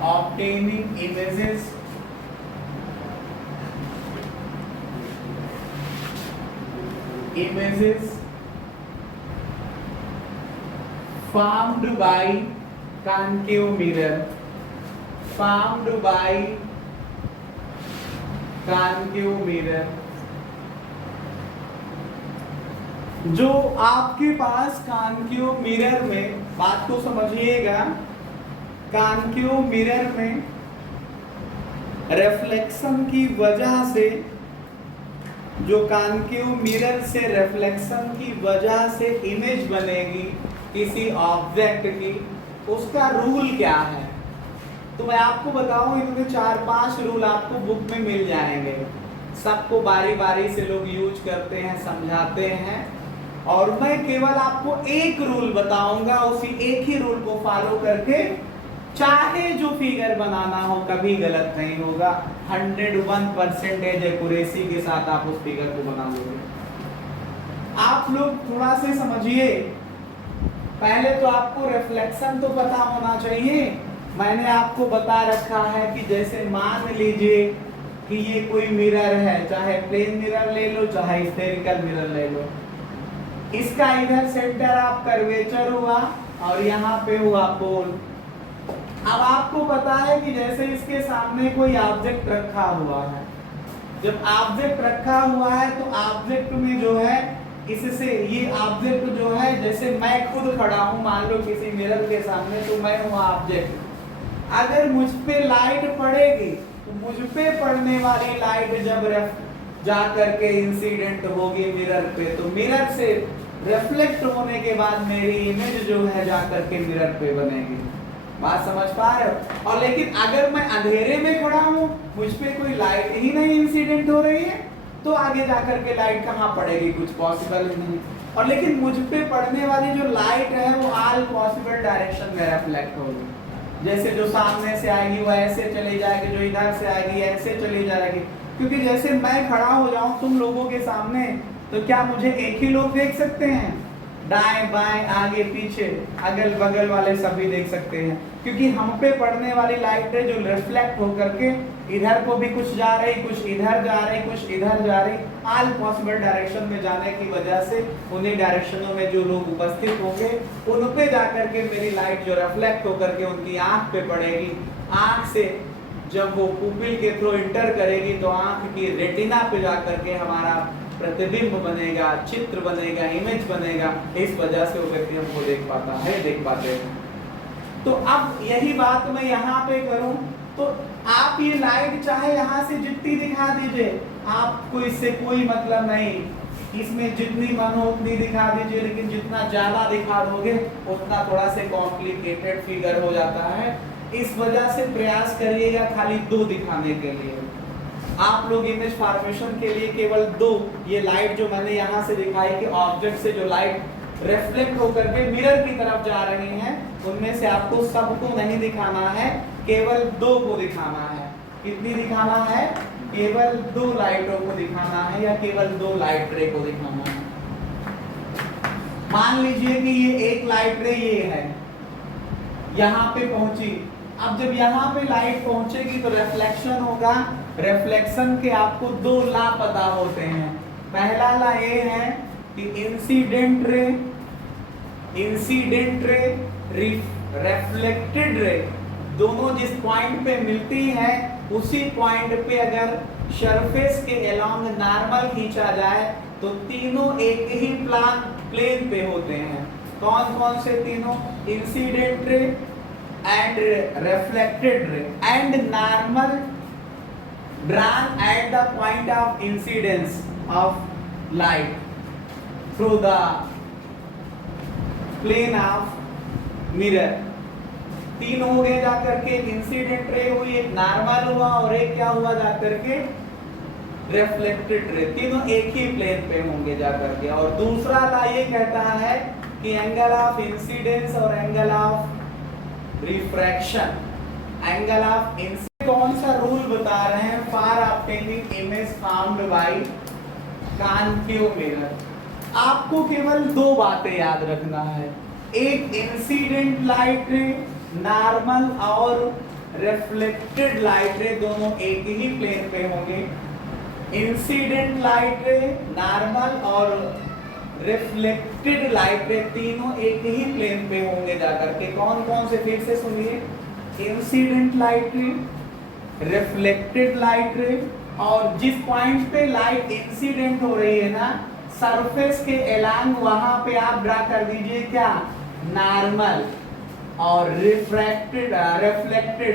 obtaining images formed by concave mirror, formed by concave mirror। जो आपके पास concave mirror में, बात को समझिएगा, कॉन्केव मिरर में रिफ्लेक्शन की वजह से, जो कॉन्केव मिरर से रिफ्लेक्शन की वजह से इमेज बनेगी किसी ऑब्जेक्ट की, उसका रूल क्या है? तो मैं आपको बताऊं, इनमें 4-5 रूल आपको बुक में मिल जाएंगे। सबको बारी बारी से लोग यूज करते हैं, समझाते हैं, और मैं केवल आपको एक रूल बताऊंगा। उसी एक ही रूल को फॉलो करके चाहे जो फिगर बनाना हो कभी गलत नहीं होगा। 101% एक्यूरेसी के साथ आप उस फिगर को बना लोगे। आप लोग थोड़ा से समझिए, पहले तो आपको रिफ्लेक्शन तो पता होना चाहिए। मैंने आपको बता रखा है कि जैसे मान लीजिए कि ये कोई मिरर है, चाहे प्लेन मिरर ले लो चाहे स्फेरिकल मिरर ले लो। इसका इधर सेंटर ऑफ कर्वेचर हुआ और यहाँ पे हुआ पोल। अब आपको पता है कि जैसे इसके सामने कोई ऑब्जेक्ट रखा हुआ है, जब ऑब्जेक्ट रखा हुआ है तो ऑब्जेक्ट में जो है, इससे ये ऑब्जेक्ट जो है, जैसे मैं खुद खड़ा हूं मान लो किसी मिरर के सामने, तो मैं हूं ऑब्जेक्ट। अगर मुझ पे लाइट पड़ेगी तो मुझ पे पड़ने वाली लाइट जब जा करके इंसिडेंट होगी मिरर पे, तो मिरर से रिफ्लेक्ट होने के बाद मेरी इमेज जो है जा करके मिरर पे बनेगी। बात समझ पा रहे हो? और लेकिन अगर मैं अंधेरे में खड़ा हूं, मुझ पे कोई लाइट ही नहीं इंसिडेंट हो रही है, तो आगे जाकर के लाइट कहां पड़ेगी? कुछ पॉसिबल ही नहीं। और लेकिन मुझ पे पड़ने वाली जो लाइट है वो ऑल पॉसिबल डायरेक्शन में रिफ्लेक्ट होगी। जैसे जो सामने से आएगी वो ऐसे चली जाएगी, जो इधर से आएगी ऐसे चली जाएगी। क्योंकि जैसे मैं खड़ा हो जाऊं तुम लोगों के सामने, तो क्या मुझे एक ही लोग देख सकते हैं? दाएं बाएं आगे पीछे अगल बगल वाले सभी देख सकते हैं, क्योंकि हम पे पड़ने वाली लाइट है जो रिफ्लेक्ट होकर के इधर को भी कुछ जा रही, कुछ इधर जा रही, कुछ इधर जा रही। ऑल पॉसिबल डायरेक्शन में जाने की वजह से उन्हीं डायरेक्शनों में जो लोग उपस्थित होंगे उन पे जाकर के मेरी लाइट जो रिफ्लेक्ट होकर के उनकी आंख पे पड़ेगी। आंख से जब वो पुपिल के थ्रू इंटर करेगी तो आंख की रेटिना पे जाकर के हमारा प्रतिबिंब बनेगा, चित्र बनेगा, इमेज बनेगा। इस वजह से वो व्यक्ति हमको देख पाता है, देख पाते हैं। तो अब यही बात मैं यहाँ पे करूं, तो आप ये लाइट चाहे यहाँ से जितनी दिखा दीजिए, आपको इससे कोई मतलब नहीं। इसमें जितनी मन हो उतनी दिखा दीजिए, लेकिन जितना ज्यादा दिखा दोगे उतना थोड़ा से कॉम्प्लिकेटेड फिगर हो जाता है। इस वजह से प्रयास करिएगा खाली 2 दिखाने के लिए। आप लोग इमेज फॉर्मेशन के लिए केवल 2, ये लाइट जो मैंने यहाँ से दिखाई कि ऑब्जेक्ट से जो लाइट रिफ्लेक्ट होकर के मिरर की तरफ जा रही हैं, उनमें से आपको सबको नहीं दिखाना है, केवल 2 को दिखाना है। कितनी दिखाना है? केवल 2 लाइटों को दिखाना है, या केवल 2 लाइट रे को दिखाना है। मान लीजिए कि ये एक लाइट रे ये है, यहाँ पे पहुंची। अब जब यहाँ पे लाइट पहुंचेगी तो रिफ्लेक्शन होगा। रिफ्लेक्शन के आपको 2 लॉ पता होते हैं। पहला लॉ ये है कि इंसिडेंट रे, रिफ्लेक्टेड रे, दोनों जिस पॉइंट पे मिलती है उसी पॉइंट पे अगर सरफेस के अलोंग नॉर्मल खींचा जाए तो तीनों एक ही प्लेन पे होते हैं। कौन कौन से तीनों? Incident ray and reflected ray and normal drawn at the point of incidence of light through the plane of mirror। तीन हो गए जाकर के, एक इंसिडेंट रे हुई, एक नॉर्मल हुआ और एक क्या हुआ जाकर के? Reflected ray. तीनों एक ही प्लेन पे होंगे जाकर के। और दूसरा लॉ ये कहता है कि एंगल ऑफ इंसिडेंस और angle of refraction, angle of incidence कौन सा रूल बता रहे हैं? For obtaining image formed by concave mirror. आपको केवल 2 बातें याद रखना है, एक इंसिडेंट लाइट रे नॉर्मल और रिफ्लेक्टेड लाइट रे दोनों एक ही प्लेन पे होंगे। इंसिडेंट लाइट रे, नॉर्मल और रिफ्लेक्टेड लाइट रे तीनों एक ही प्लेन पे होंगे जाकर के। कौन कौन से, फिर से सुनिए, इंसिडेंट लाइट रे, रिफ्लेक्टेड लाइट रे, और जिस पॉइंट पे लाइट इंसिडेंट हो रही है ना, सरफेस के एलांग वहां पे आप ड्रा कर दीजिए क्या, नॉर्मल और रिफ्लेक्टेड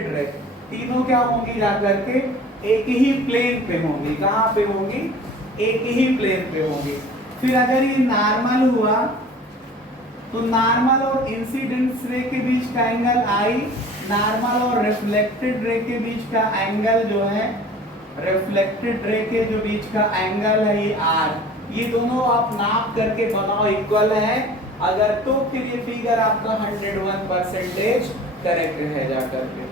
रे, तीनों क्या होंगी जाकर के एक ही प्लेन पे होंगी। कहां पे होंगी, एक ही प्लेन पे होंगी। फिर अगर ये नॉर्मल हुआ तो नॉर्मल और इंसिडेंट रे के बीच का एंगल आई, नॉर्मल और रिफ्लेक्टेड रे के बीच का एंगल जो है, रिफ्लेक्टेड रे के जो बीच का एंगल है ये आर, ये दोनों आप नाप करके बनाओ इक्वल है। अगर तो फिर ये फिगर आपका 101% करेक्ट है जाकर के।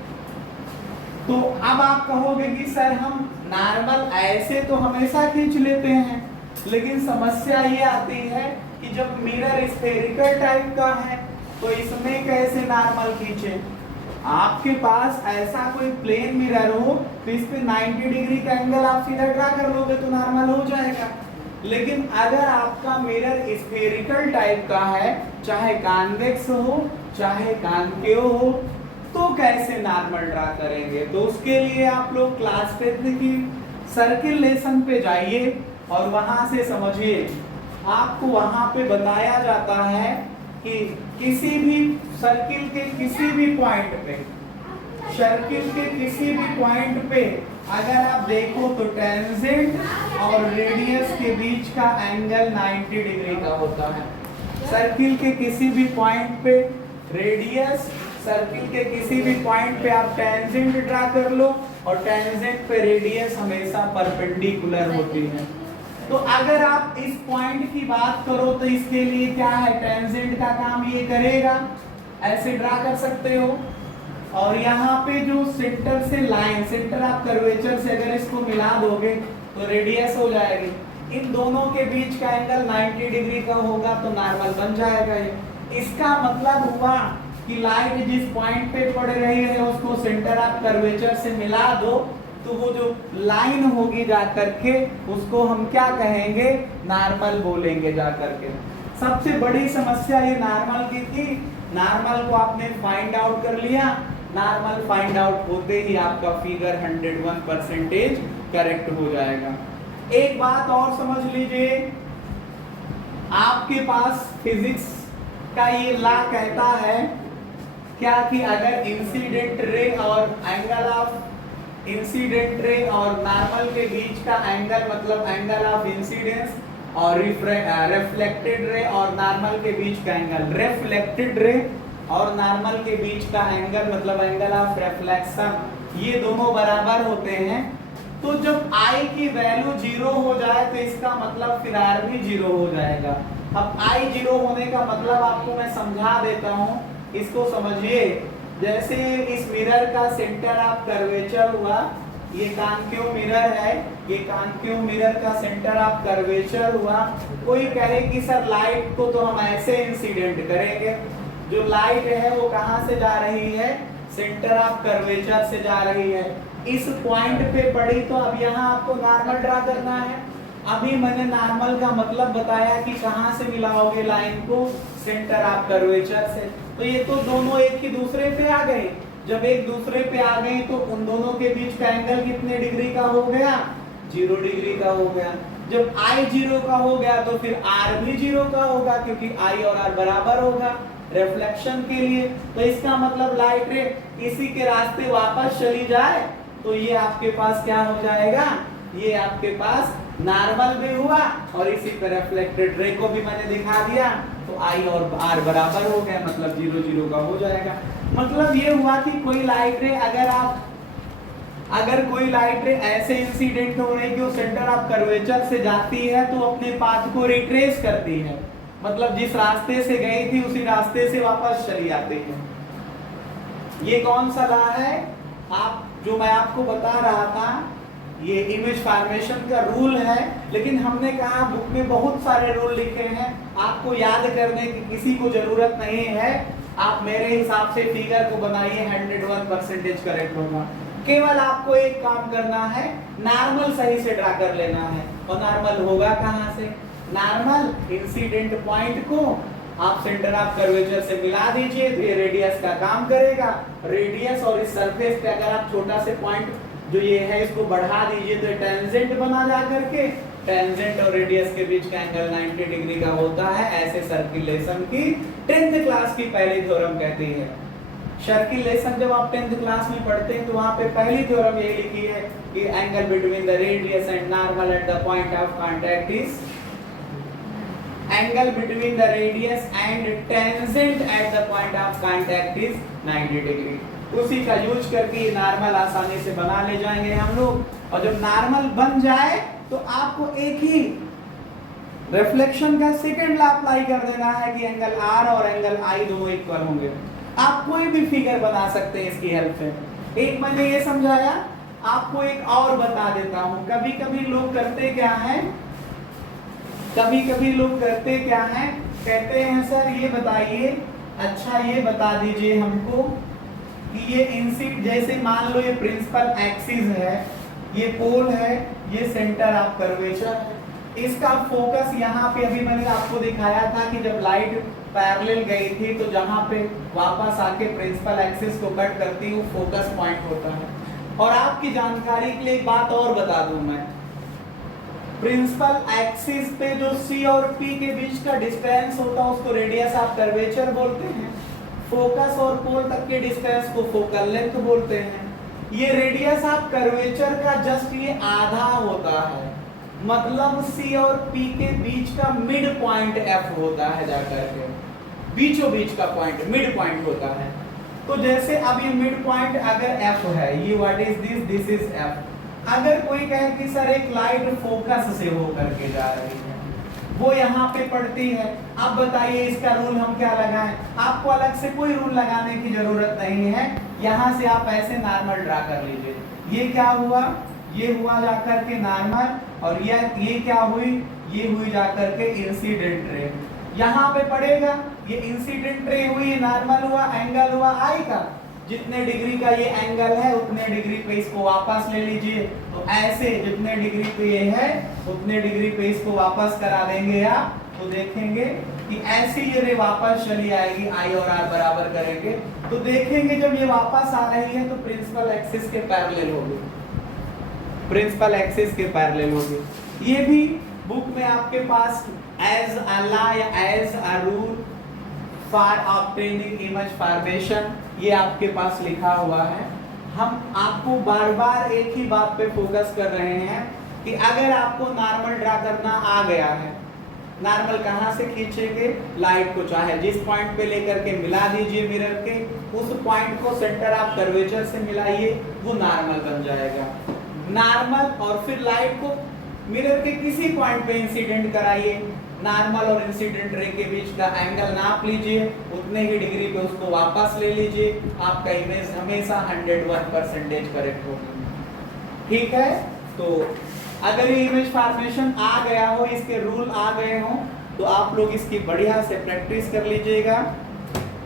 तो अब आप कहोगे कि सर हम नॉर्मल ऐसे तो हमेशा खींच लेते हैं, लेकिन समस्या ये आती है कि जब मिरर स्फेरिकल टाइप का है तो इसमें कैसे नॉर्मल खींचे। आपके पास ऐसा कोई प्लेन मिरर हो तो इस पे 90 डिग्री का एंगल आप सीधा ड्रा कर लोगे तो नॉर्मल हो जाएगा। लेकिन अगर आपका मिरर स्फेरिकल टाइप का है, चाहे कॉन्वेक्स हो चाहे कॉनकेव हो, तो कैसे नॉर्मल ड्रा करेंगे। तो उसके लिए आप लोग क्लास 10 की सर्किल लेसन पे जाइए और वहां से समझिए। आपको वहां पे बताया जाता है कि किसी भी सर्किल के किसी भी पॉइंट पे, सर्किल के किसी भी पॉइंट पे अगर आप देखो तो टेंजेंट और रेडियस के बीच का एंगल 90 डिग्री का होता है। सर्किल के किसी भी पॉइंट पे रेडियस, सर्किल के किसी भी पॉइंट पे आप टेंजेंट ड्रा कर लो और टेंजेंट पे रेडियस हमेशा परपेंडिकुलर होती है। तो अगर आप इस पॉइंट की बात करो तो इसके लिए क्या है, टेंजेंट का काम ये करेगा, ऐसे ड्रा कर सकते हो। और यहाँ पे जो सेंटर से लाइन, सेंटर ऑफ कर्वेचर से अगर इसको मिला दोगे तो रेडियस हो जाएगी। इन दोनों के बीच का एंगल 90 डिग्री का होगा तो नॉर्मल बन जाएगा ये। इसका मतलब हुआ कि लाइट जिस पॉइंट पे पड़ रही है उसको सेंटर ऑफ कर्वेचर से मिला दो तो वो जो लाइन होगी जाकर के उसको हम क्या कहेंगे, नॉर्मल बोलेंगे जाकर के। सबसे बड़ी समस्या ये नॉर्मल की थी। नॉर्मल को आपने फाइंड आउट कर लिया, नॉर्मल फाइंड आउट होते ही आपका फिगर 101% करेक्ट हो जाएगा। एक बात और समझ लीजिए, आपके पास फिजिक्स का ये लॉ कहता है क्या कि अगर इंसिडेंट रे और एंगल ऑफ इंसिडेंट रे और नॉर्मल के बीच का एंगल मतलब एंगल ऑफ इंसिडेंस और रिफ्लेक्टेड रे और नॉर्मल के बीच का एंगल, रिफ्लेक्टेड रे और नॉर्मल के बीच का एंगल मतलब एंगल ऑफ रिफ्लेक्शन, ये दोनों बराबर होते हैं। तो जब I की वैल्यू 0 हो जाए तो इसका मतलब फिर R भी 0 हो जाएगा। अब I 0 होने का मतलब आपको मैं समझा देता हूँ, इसको समझिए। जैसे इस मिरर का सेंटर ऑफ कर्वेचर हुआ, ये कॉनकेव मिरर है, ये कॉनकेव मिरर का सेंटर ऑफ कर्वेचर हुआ। कोई कहे कि सर लाइट को तो हम ऐसे इंसिडेंट करेंगे, जो लाइट है वो कहां से जा रही है, सेंटर ऑफ कर्वेचर से जा रही है, इस पॉइंट पे पड़ी तो अब यहाँ आपको नॉर्मल ड्रा करना है। अभी मैंने नॉर्मल का मतलब बताया कि कहां से मिलाओगे लाइन को, सेंटर ऑफ कर्वेचर से। तो ये तो दोनों एक ही दूसरे पे आ गए। जब एक दूसरे पे आ गए तो उन दोनों के बीच का एंगल कितने डिग्री का हो गया, 0 डिग्री का हो गया। जब I 0 का हो गया तो फिर R भी 0 का होगा, क्योंकि I और R बराबर होगा रिफ्लेक्शन के लिए। तो इसका मतलब लाइट रे इसी के रास्ते वापस चली जाए तो ये आपके पास क्या हो जाएगा, ये आपके पास नॉर्मल भी हुआ और इसी पर रिफ्लेक्टेड रे को भी मैंने दिखा दिया तो I और R बराबर हो गया, मतलब 0 0 का हो जाएगा। मतलब ये हुआ कि कोई लाइट रे अगर कोई लाइट रे ऐसे इंसिडेंट हो रही कि वो सेंटर ऑफ कर्वेचर से जाती है तो अपने पाथ को रिट्रेस करती है, मतलब जिस रास्ते से गई थी उसी रास्ते से वापस चली आती है। ये कौन सा लॉ है, आप जो मैं आपको बता रहा था, ये इमेज फॉर्मेशन का रूल है। लेकिन हमने कहा बुक में बहुत सारे रूल लिखे हैं, आपको याद करने की किसी को जरूरत नहीं है। आप मेरे हिसाब से फिगर को बनाइए, 101% करेक्ट होगा। केवल आपको एक काम करना है, नॉर्मल सही से ड्रा कर लेना है। और नॉर्मल होगा कहां से? नॉर्मल इंसिडेंट पॉइंट को आप सेंटर ऑफ कर्वेचर से मिला दीजिए तो ये रेडियस का काम करेगा। रेडियस और इस सरफेस पे अगर आप छोटा से पॉइंट जो ये है इसको बढ़ा दीजिए तो टेंजेंट बना जा करके, टेंजेंट और रेडियस के बीच का एंगल 90 डिग्री का होता है। ऐसे सर्कुलेशन की 10th क्लास की पहली थ्योरम कहती है। सर्कुलेशन जब आप 10th क्लास में पढ़ते हैं तो वहां पे पहली थ्योरम यही लिखी है कि angle between the radius and normal at the point of contact is angle between the radius and tangent at the point of contact is 90 degree. उसी का यूज करके नॉर्मल आसानी से बना ले जाएंगे हम लोग। और जब नॉर्मल बन जाए तो आपको एक ही रिफ्लेक्शन का सेकंड लॉ अप्लाई कर देना है कि एंगल R और एंगल I दोनों इक्वल होंगे। आप कोई भी फिगर बना सकते हैं इसकी हेल्प से। एक मैंने ये समझाया, आपको एक और बता देता हूं। कभी कभी लोग करते क्या है, कहते हैं सर ये बताइए, अच्छा ये बता दीजिए हमको कि ये इंसिड, जैसे मान लो ये प्रिंसिपल एक्सिस है, ये पोल है, ये सेंटर ऑफ कर्वेचर है, इसका फोकस यहाँ पे अभी मैंने आपको दिखाया था कि जब लाइट पैरेलल गई थी तो जहाँ पे वापस आके प्रिंसिपल एक्सिस को कट करती है वो फोकस पॉइंट होता है। और आपकी जानकारी के लिए एक बात और बता दूं मैं, प्रिंसिपल एक्सिस पे जो C और P के बीच का डिस्टेंस होता है उसको रेडियस ऑफ कर्वेचर बोलते हैं। फोकस और पोल तक के डिस्टेंस को फोकल लेंथ बोलते हैं। ये रेडियस ऑफ कर्वेचर का जस्ट ये आधा होता है, मतलब C और P के बीच का मिड पॉइंट F होता है, जाकर के बीचों बीच का पॉइंट मिड पॉइंट होता है। तो जैसे अब ये मिड पॉइंट अगर F है, ये what is this, this is F। अगर कोई कहे कि सर एक लाइट फोकस से होकर के जा रही है, वो यहाँ पे पड़ती है, अब बताइए इसका रूल हम क्या लगाएं? आपको अलग से कोई रूल लगाने की जरूरत नहीं है। यहाँ से आप ऐसे नॉर्मल ड्रा कर लीजिए। ये क्या हुआ? ये हुआ जाकर के नॉर्मल, और ये क्या हुई? ये हुई जाकर के इंसिडेंट रे। यहाँ पे पड़ेगा, ये इंसिडेंट रे हुई, नॉर्मल हुआ, एंगल हुआ I का। जितने डिग्री का ये एंगल है उतने डिग्री पे इसको वापस ले लीजिए। तो ऐसे जितने डिग्री पे ये है उतने डिग्री पे इसको वापस करा देंगे आप, तो देखेंगे कि ऐसी ये रे वापस चली आएगी, I और R बराबर करेंगे तो देखेंगे जब ये वापस आ रही है तो प्रिंसिपल एक्सिस के पैरेलल होगी, प्रिंसिपल एक्सिस के पैरेलल होगी। ये भी बुक में आपके पास एज अ लॉ या as a rule for obtaining image formation ये आपके पास लिखा हुआ है। हम आपको बार बार एक ही बात पे फोकस कर रहे हैं कि अगर आपको नॉर्मल ड्रा करना आ गया है, नॉर्मल कहाँ से खींचेंगे? लाइट को चाहे जिस पॉइंट पे लेकर के मिला दीजिए मिरर के, उस पॉइंट को सेंटर ऑफ कर्वेचर से मिलाइए, वो नॉर्मल बन जाएगा। नॉर्मल और फिर लाइट को मिरर के किसी पॉइंट पे इंसिडेंट कराइए, नॉर्मल और इंसिडेंट रे के बीच का एंगल नाप लीजिए, उतने ही डिग्री पे उसको वापस ले लीजिए, आपका इमेज हमेशा 101% करेक्ट होगी। ठीक है, तो अगर ये इमेज फॉर्मेशन आ गया हो, इसके रूल आ गए हो, तो आप लोग इसकी बढ़िया से प्रैक्टिस कर लीजिएगा।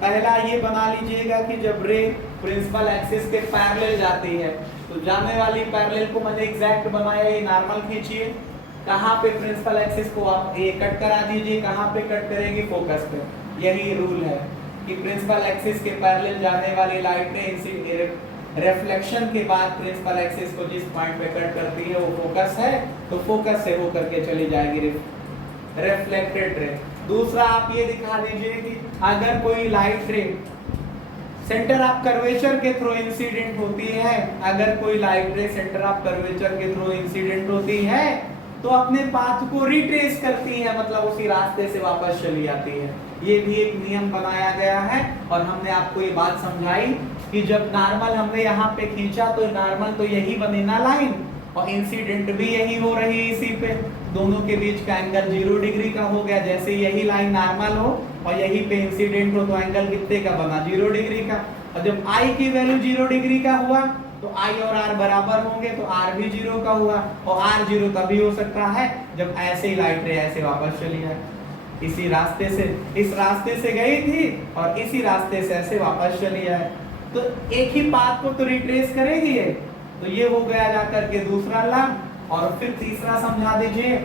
पहला ये बना लीजिएगा कि जब रे प्रिंसिपल एक्सिस के पैरेलल जाती है तो जाने वाली पैरेलल को मैंने एग्जैक्ट बनाया, ये नॉर्मल खींचिए, कहाँ पे प्रिंसिपल एक्सिस को आप ये कट करा दीजिए, कहाँ पे कट करेंगे? फोकस पे। यही रूल है कि प्रिंसिपल एक्सिस के पैरेलल जाने वाली लाइट ने रिफ्लेक्शन के बाद प्रिंसिपल एक्सिस को जिस पॉइंट पे कट करती है वो फोकस है, तो फोकस से होकर के चली जाएगी रिफ्लेक्टेड रे। दूसरा आप ये दिखा दीजिए कि अगर कोई लाइट रे सेंटर ऑफ कर्वेचर के थ्रू इंसिडेंट होती है, अगर कोई लाइट रे सेंटर ऑफ कर्वेचर के थ्रू इंसिडेंट होती है तो अपने पाथ को रिट्रेस करती है, मतलब उसी रास्ते से वापस चली आती है। ये भी एक नियम बनाया गया है। और हमने आपको ये बात समझाई कि जब नॉर्मल हमने यहाँ पे खींचा तो नॉर्मल तो यही बनी ना लाइन, और इंसिडेंट भी यही हो रही है इसी पे, दोनों के बीच का एंगल 0 डिग्री का हो गया। जैसे यही लाइन नॉर्मल हो और यही पे इंसिडेंट हो तो एंगल कितने का बना? 0 डिग्री का। और जब I की वैल्यू 0 डिग्री का हुआ तो I और R बराबर होंगे तो R भी 0 का हुआ, और R 0 तभी हो सकता है जब ऐसे ही लाइट रे ऐसे वापस चली जाए। इसी रास्ते से, इस रास्ते से गई थी और इसी रास्ते से ऐसे वापस चली आए, तो एक ही पाथ को तो रिट्रेस करेगी ये। तो ये हो गया जाकर के दूसरा लॉ। और फिर तीसरा समझा दीजिए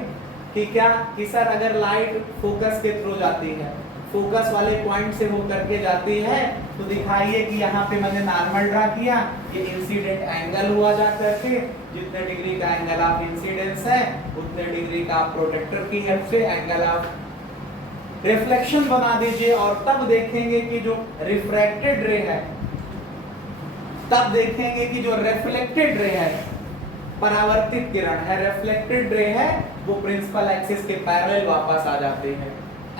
कि क्या कि सर अगर लाइट फोकस के थ्रू जाती है, फोकस वाले पॉइंट से वो करके जाती है, तो दिखाइए कि यहाँ पे मैंने नॉर्मल ड्रा किया, ये इंसिडेंट एंगल हुआ जा करके, जितने डिग्री का एंगल ऑफ इंसिडेंस है उतने डिग्री का प्रोटेक्टर की हेल्प से एंगल ऑफ रिफ्लेक्शन बना दीजिए। और तब देखेंगे कि जो रिफ्रैक्टेड रे है, तब देखेंगे कि जो रिफ्लेक्टेड रे है, परावर्तित किरण है, रिफ्लेक्टेड रे है, वो प्रिंसिपल एक्सिस के पैरेलल वापस आ जाते हैं।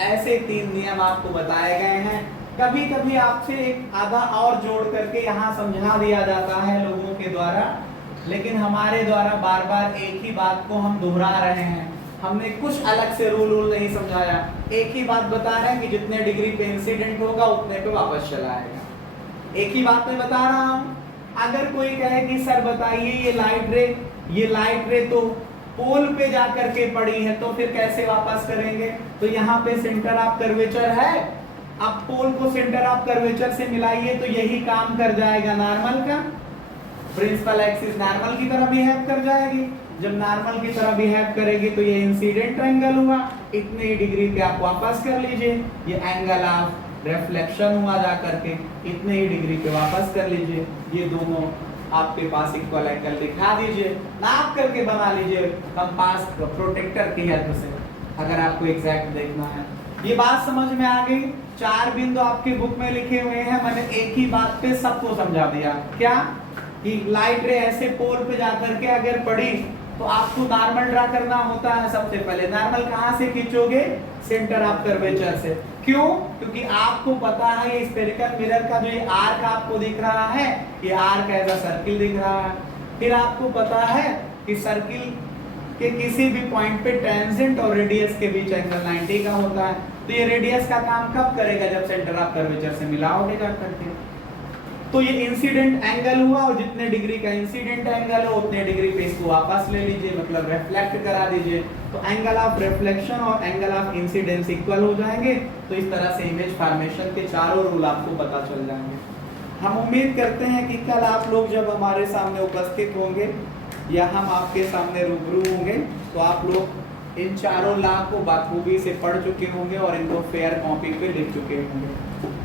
ऐसे 3 नियम आपको बताए गए हैं। कभी कभी आपसे एक आधा और जोड़ करके यहाँ समझा दिया जाता है लोगों के द्वारा, लेकिन हमारे द्वारा बार बार एक ही बात को हम दोहरा रहे हैं। हमने कुछ अलग से रूल नहीं समझाया, एक ही बात बता रहे हैं कि जितने डिग्री पे इंसिडेंट होगा उतने पे वापस चला आएगा। एक ही बात मैं बता रहा हूँ। अगर कोई कहे कि सर बताइए ये लाइट रे तो पोल पे जा करके पड़ी है, तो फिर कैसे वापस करेंगे? तो यहाँ पे सेंटर ऑफ कर्वेचर है, अब पोल को सेंटर ऑफ कर्वेचर से मिलाइए तो यही काम कर जाएगा नॉर्मल का। प्रिंसिपल एक्सिस नॉर्मल की तरह बिहेव कर जाएगी। जब नॉर्मल की तरह बिहेव करेगी तो ये इंसिडेंट एंगल हुआ, इतने ही डिग्री पे आप वापस कर लीजिए। ये एंगल ऑफ रिफ्लेक्शन हुआ जा करके, इतने ही डिग्री पे वापस कर लीजिए। ये दोनों आपके पास इक्वल एंगल दिखा दीजिए, नाप करके बना लीजिए कंपास प्रोटेक्टर की हेल्प से, अगर आपको एग्जैक्ट देखना है। ये बात समझ में आ गई? 4 बिंदु आपके बुक में लिखे हुए हैं, मैंने एक ही बात पे सबको समझा दिया। क्या कि लाइट रे ऐसे पोल पे जाकर के अगर पड़ी तो आपको नॉर्मल ड्रा करना होता है। सबसे पहले नॉर्मल कहाँ से खींचोगे? सेंटर ऑफ कर्वेचर से। क्यों? क्योंकि आपको पता है ये स्फेरिकल मिरर का जो ये आर्क आपको दिख रहा है, ये आर्क एज अ सर्किल दिख रहा है। फिर आपको पता है कि सर्किल के किसी भी पॉइंट पे टेंजेंट और रेडियस के बीच एंगल 90 का होता है। तो ये रेडियस का काम कब करेगा? जब सेंटर ऑफ कर्वेचर से मिलाओगे जाकर के। तो ये इंसिडेंट एंगल हुआ, और जितने डिग्री का इंसिडेंट एंगल हो उतने डिग्री पे इसको वापस ले लीजिए, मतलब रिफ्लेक्ट करा दीजिए। तो एंगल ऑफ रिफ्लेक्शन और एंगल ऑफ इंसिडेंस इक्वल हो जाएंगे। तो इस तरह से इमेज फॉर्मेशन के चारों रूल आपको पता चल जाएंगे। हम उम्मीद करते हैं कि कल आप लोग जब हमारे सामने उपस्थित होंगे या हम आपके सामने रूबरू होंगे, तो आप लोग इन चारों लॉ को बखूबी से पढ़ चुके होंगे और इनको फेयर कॉपी पे लिख चुके होंगे।